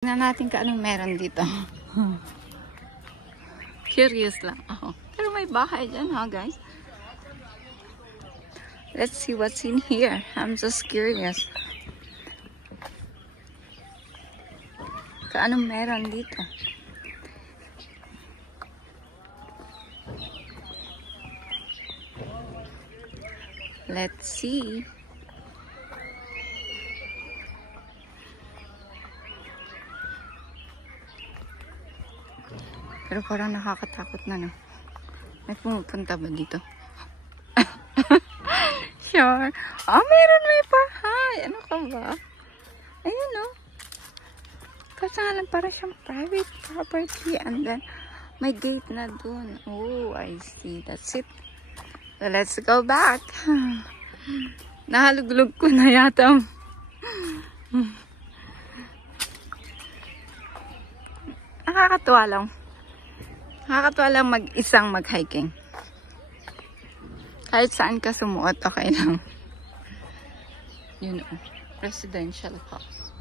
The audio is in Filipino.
Tingnan natin kung anong meron dito. Curious lang ako. Pero may bahay dyan ha guys. Let's see what's in here. I'm just curious. Kung anong meron dito. Let's see. Pero parang nakakatakot na, no? May pumupunta ba dito? Sure. Oh, meron, may bahay. Ano ka ba? Ayan, no? Kasi nga lang parang siyang private property. And then, may gate na dun. Oh, I see. That's it. So, let's go back. Nahaluglog ko na yata. Nakakatuwa lang. Nakakatuwa lang mag-isang mag-hiking. Kahit saan ka sumuot, okay lang. You know, residential house.